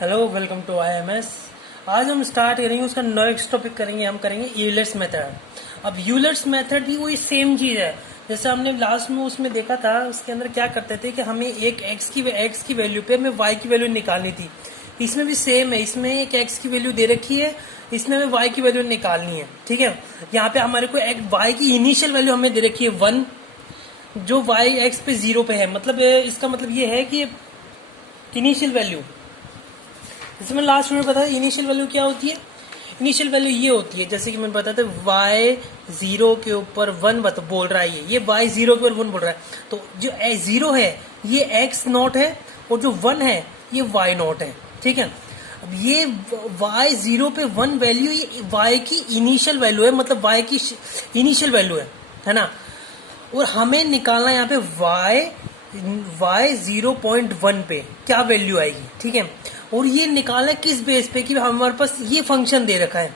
Hello, welcome to IMS। आज हम start करेंगे उसका नेक्स्ट टॉपिक करेंगे, हम करेंगे यूलर्स मेथड। अब यूलर्स मेथड भी वही सेम चीज है जैसे हमने लास्ट में उसमें देखा था। उसके अंदर क्या करते थे कि हमें एक x की वैल्यू पे हमें y की वैल्यू निकालनी थी। इसमें भी सेम है, इसमें एक x की वैल्यू दे रखी है, इसमें हमें y की वैल्यू निकालनी है। ठीक है, यहाँ पे हमारे को एक y की इनिशियल वैल्यू हमें दे रखी है 1, जो y x पे 0 पे है। मतलब इसका मतलब ये है कि इनिशियल वैल्यू, जैसे मैंने लास्ट में बताया इनिशियल वैल्यू क्या होती है। इनिशियल वैल्यू ये होती है, जैसे कि मैंने बताया था y 0 के ऊपर 1 बोल रहा है, ये y 0 के ऊपर 1 बोल रहा है। तो जो 0 है ये x नॉट है, और जो 1 है ये y नॉट है। ठीक है, अब ये y 0 पे 1 वैल्यू ये y की इनिशियल वैल्यू है, मतलब y की इनिशियल वैल्यू है ना। और हमें निकालना यहाँ पे y 0.1 पे क्या वैल्यू आएगी। ठीक है, और ये निकालना किस बेस पे कि हमारे पास ये फंक्शन दे रखा है।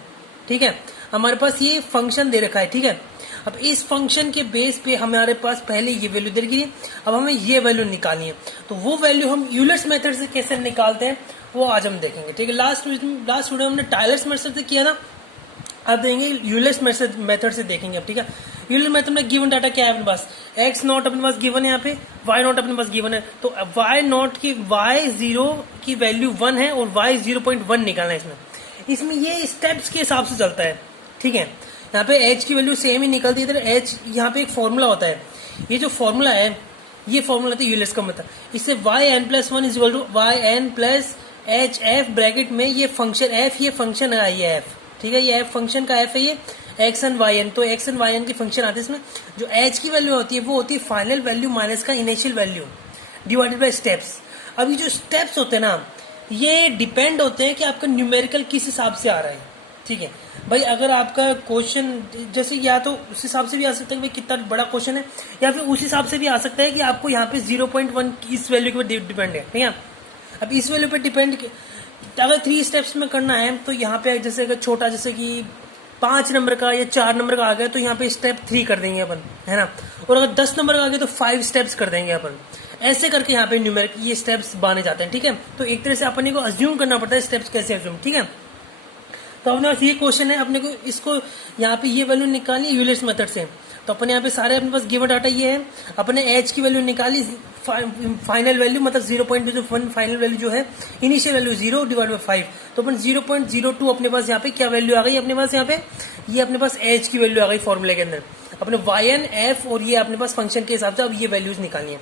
ठीक है, हमारे पास ये फंक्शन दे रखा है। ठीक है, अब इस फंक्शन के बेस पे हमारे पास पहले ये वैल्यू दे रखी है, अब हमें ये वैल्यू निकालनी है। तो वो वैल्यू हम यूलर्स मेथड से कैसे निकालते हैं वो आज हम देखेंगे। ठीक है, लास्ट वीडियो हमने टायलर्स मेथड से किया ना, अब देंगे यूलर्स मेथड से देखेंगे। अब ठीक है, यूलर मेथड में गिवन डाटा क्या है अपने पास, एक्स नॉट अपने पास गिवन है, यहाँ पे वाई नॉट अपने पास गिवन है। तो वाई नॉट की वाई 0 की वैल्यू 1 है और वाई 0.1 निकालना है। इसमें ये स्टेप्स के हिसाब से चलता है। ठीक है, यहाँ पे एच की वैल्यू सेम ही निकलती है। एच यहाँ पे एक फॉर्मूला होता है, ये जो फॉर्मूला है ये फॉर्मूला होता है यूलर्स का मेथड। इससे yn+1 is equal to yn plus H F bracket में ये फंक्शन एफ, ये फंक्शन है ये एफ। ठीक है, ये एफ फंक्शन का एफ है, ये एक्स एन वाई एन। तो एक्स एन वाई एन की फंक्शन आती है इसमें। जो एच की वैल्यू होती है वो होती है फाइनल वैल्यू माइनस का initial value divided by steps. अब ये जो स्टेप्स होते हैं ना, ये डिपेंड होते हैं कि आपका न्यूमेरिकल किस हिसाब से आ रहा है। ठीक है भाई, अगर आपका क्वेश्चन जैसे या तो उस हिसाब से भी आ सकता है कि कितना बड़ा क्वेश्चन है, या फिर उस हिसाब से भी आ सकता है कि आपको यहाँ पे 0.1 इस वैल्यू के ऊपर डिपेंड है। ठीक है, अब इस वैल्यू पे डिपेंड अगर 3 स्टेप्स में करना है तो यहाँ पे जैसे अगर छोटा जैसे कि 5 नंबर का या 4 नंबर का आ गया तो यहाँ पे स्टेप 3 कर देंगे अपन, है ना। और अगर 10 नंबर का आ गया तो 5 स्टेप्स कर देंगे अपन। ऐसे करके यहाँ पे न्यूमेरिक ये स्टेप्स बने जाते हैं। ठीक है, तो एक तरह से अपने को अज्यूम करना पड़ता है स्टेप्स कैसे अज्यूम। ठीक है, तो अपने पास ये क्वेश्चन है, अपने को इसको यहाँ पे ये वैल्यू निकालनी है यूलर्स मेथड से। तो अपन यहाँ पे सारे अपने पास गिवन डाटा ये है, अपने एच की वैल्यू निकाली फाइनल वैल्यू, मतलब 0.1 फाइनल वैल्यू जो है, इनिशियल वैल्यू 0 डिवाइड बाई 5। तो अपन 0.02 अपने पास यहाँ पे क्या वैल्यू आ गई अपने पास, यहाँ पे ये अपने पास एच की वैल्यू आ गई फॉर्मूले के अंदर। अपने वाई एन एफ और ये अपने पास फंक्शन के हिसाब से अब ये वैल्यूज निकालनी है।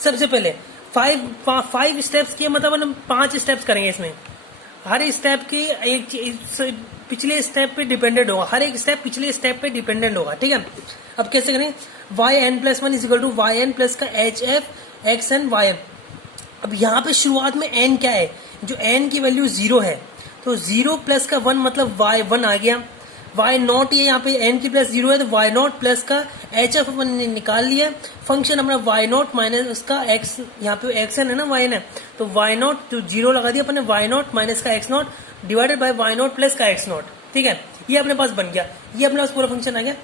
सबसे पहले 5 स्टेप्स किए, मतलब हम 5 स्टेप्स करेंगे इसमें। हर स्टेप की एक पिछले स्टेप पे डिपेंडेंट होगा, हर एक स्टेप पिछले स्टेप पे डिपेंडेंट होगा। ठीक है, अब कैसे करें, yn+1 is equal to y n plus का h f x n y n. अब यहाँ पे शुरुआत में n क्या है, जो n की वैल्यू 0 है, तो 0 प्लस का 1 मतलब y1 आ गया। y नॉट ये यहाँ पे n की प्लस 0 है, तो y नॉट प्लस का एच एफ अपन ने निकाल लिया। फंक्शन अपना y नॉट माइनस उसका x, यहाँ पे x n है ना, y n है, तो y नॉट तो 0 लगा दिया अपने, y नॉट माइनस का x not divided by y not plus का x नॉट। ठीक है, ये अपने पास बन गया, ये अपने पास पूरा फंक्शन आ गया।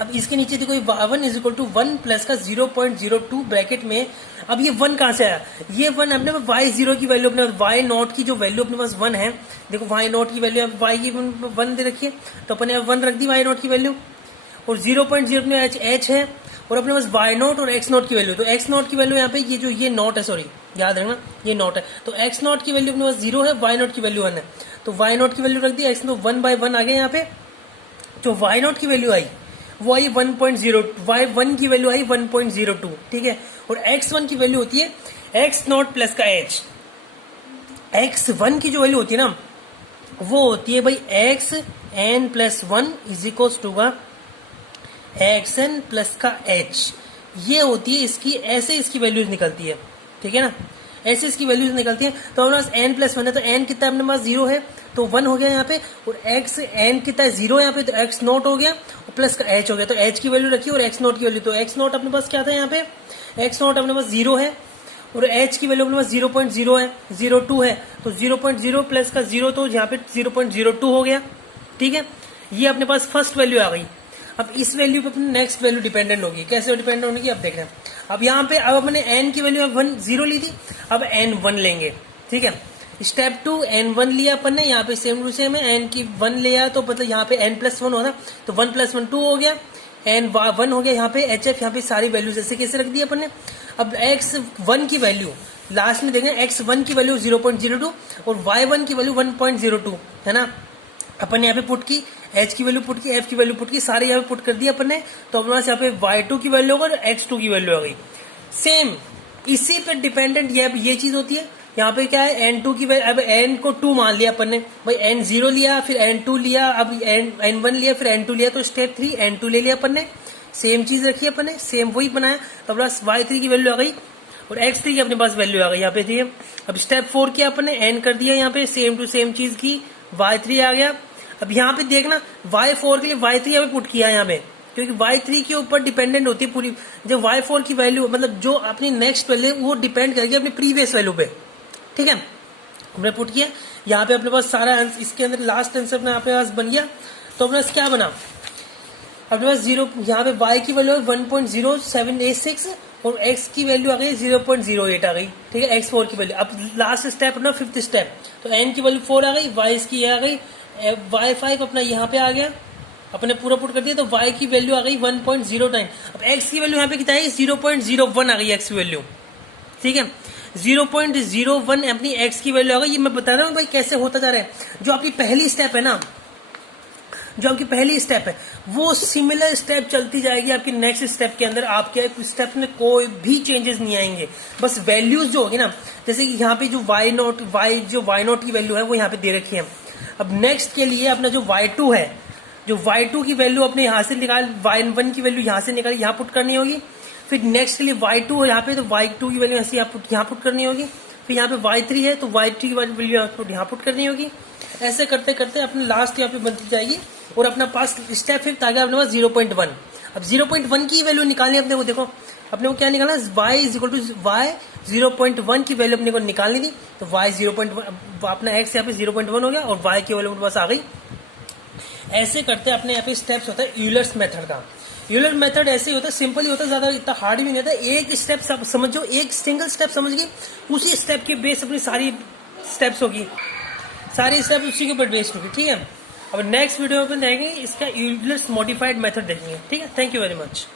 अब इसके नीचे देखो y1 is equal to 1 plus का 0.02 ब्रैकेट में। अब ये 1 कहां से आया, ये 1 अपने पास y0 की वैल्यू, अपने y नॉट की जो वैल्यू अपने पास 1 है। देखो y नॉट की वैल्यू y की 1 दे रखी है, तो अपने 1 रख दी y नॉट की वैल्यू, और 0.0 में h है, और अपने पास y नॉट और x नॉट की वैल्यू। तो x नॉट की वैल्यू यहाँ पे ये जो ये नॉट है, सॉरी याद रखना ये नॉट है, तो x नॉट की वैल्यू अपने पास 0 है, y नॉट की वैल्यू 1 है, तो y नॉट की वैल्यू रख दी, x नॉट 1/1 आ गया यहाँ पे। जो y नॉट की वैल्यू आई वो आई 1.0, y1 की वैल्यू आई 1.02। ठीक है, और x1 की वैल्यू होती है x नॉट प्लस का h। x1 की जो वैल्यू होती है ना, वो होती है भाई xn+1 इज इक्वल टू का xn प्लस का h। ये होती है इसकी, ऐसे इसकी वैल्यूज निकलती है। ठीक है ना, ऐसे इसकी वैल्यूज निकलती है। तो हमारे पास n+1 है, तो n कितना अपने पास 0 है, तो 1 हो गया यहाँ पे, और x n कितना है 0 यहाँ पे, तो x नॉट हो गया और प्लस का h हो गया। तो h की वैल्यू रखी और x नॉट की वैल्यू, तो x नॉट अपने पास क्या था यहाँ पे, x नॉट अपने पास 0 है, और h की वैल्यू अपने पास 0.0 है, 0.2 है, तो 0.0 प्लस का 0, तो यहाँ पे 0.02 हो गया। ठीक है, ये अपने पास फर्स्ट वैल्यू आ गई। अब इस वैल्यू पे अपनी नेक्स्ट वैल्यू डिपेंडेंट होगी, कैसे डिपेंडेंट होगी अब देख रहे हैं। अब यहाँ पे अब अपने n की वैल्यू 0 ली थी, अब n 1 लेंगे। ठीक है, स्टेप 2 n1 लिया अपन ने, यहाँ पे सेम टू सेम है, n की 1 लिया तो मतलब यहाँ पे n+1 होना, तो 1 + 1 2 हो गया, n1 हो गया, यहाँ पे hf, यहाँ पे सारी वैल्यूज ऐसे कैसे रख दी अपन ने। अब x1 की वैल्यू लास्ट में देखेंगे, x1 की वैल्यू 0.02 और y1 की वैल्यू 1.02 है ना। अपन ने यहाँ पे पुट की, h की वैल्यू पुट की, f की वैल्यू पुट की, सारे यहाँ पे पुट कर दिया अपन ने, तो अपने पास यहाँ पे y2 की वैल्यू होगा और x2 की वैल्यू आ गई। सेम इसी पे डिपेंडेंट ये चीज होती है। यहाँ पे क्या है, n2 की वैल्यू, अब n को 2 मान लिया अपन ने, भाई n0 लिया, फिर n2 लिया, अब n1 लिया, फिर n2 लिया, तो स्टेप 3 n2 ले लिया अपन ने, सेम चीज रखी अपन ने, सेम वही बनाया, तो अपने पास y3 की वैल्यू आ गई और x3 की अपने पास वैल्यू आ गई यहाँ पे, ठीक है। अब स्टेप 4 किया अपन ने, n कर दिया यहाँ पे, सेम टू सेम चीज की, y3 आ गया। अब यहाँ पे देखना y4 के लिए y3 यहाँ पे पुट किया है यहाँ पे, क्योंकि y3 के ऊपर डिपेंडेंट होती है पूरी, जब y4 की वैल्यू मतलब जो अपनी नेक्स्ट वैल्यू वो डिपेंड करेगी अपनी प्रीवियस वैल्यू पे, ठीक है। हमने पुट किया यहाँ पे, अपने पास सारा इसके अंदर लास्ट आंसर अपने यहाँ पे पास बन गया। तो अपने पास क्या बना, अपने पास 0, यहाँ पे y की वैल्यू 1.0786 और x की वैल्यू आ गई 0.08 आ गई, ठीक है, x4 की वैल्यू। अब लास्ट स्टेप अपना 5th स्टेप, तो n की वैल्यू 4 आ गई, y की आ गई, y5 अपना यहाँ पे आ गया, अपने पूरा पुट कर दिया, तो y की वैल्यू आ गई 1.09। अब x की वैल्यू यहाँ पे कितना है, 0.01 आ गई x की वैल्यू, ठीक है, 0.01 अपनी x की वैल्यू आ गई। ये मैं बता रहा हूँ भाई कैसे होता जा रहा है। जो आपकी पहली स्टेप है ना, जो आपकी पहली स्टेप है वो सिमिलर स्टेप चलती जाएगी आपकी नेक्स्ट स्टेप के अंदर, आपके स्टेप में कोई भी चेंजेस नहीं आएंगे, बस वैल्यूज जो होगी ना, जैसे कि यहाँ पे जो y0 की वैल्यू है वो यहाँ पे दे रखी है। अब नेक्स्ट के लिए अपना जो y2 है, जो y2 की वैल्यू अपने यहाँ से निकाल, y1 की वैल्यू यहाँ से निकाल, यहाँ पुट करनी होगी, फिर नेक्स्ट के लिए y2 है यहाँ पे, तो y2 की वैल्यू ऐसे यहाँ पुट करनी होगी, फिर यहाँ पे y3 है तो y3 की वैल्यू यहाँ पुट करनी होगी। ऐसे करते करते अपने लास्ट यहाँ पे बनती जाएगी और अपना पास स्टेप 5 आ गया अपने पास 0.1। अब 0.1 की वैल्यू निकालनी है अपने को, देखो अपने को क्या निकालना, y = y 0.1 की वैल्यू अपने को निकालनी थी, तो y 0.1 अपना x यहाँ पे 0.1 हो गया और y की वैल्यू अपने पास आ गई। ऐसे करते अपने यहाँ पे स्टेप्स होता है यूलर्स मेथड का। यूलर मेथड ऐसे ही होता है, सिंपल ही होता है, ज्यादा इतना हार्ड भी नहीं होता। एक स्टेप समझो, एक सिंगल स्टेप समझ गई, उसी स्टेप के बेस अपनी सारी स्टेप्स होगी, सारी स्टेप उसी के ऊपर बेस्ड होगी, ठीक है। अब नेक्स्ट वीडियो में देखेंगे इसका यूलर्स मॉडिफाइड मेथड देखेंगे, ठीक है। Thank you very much.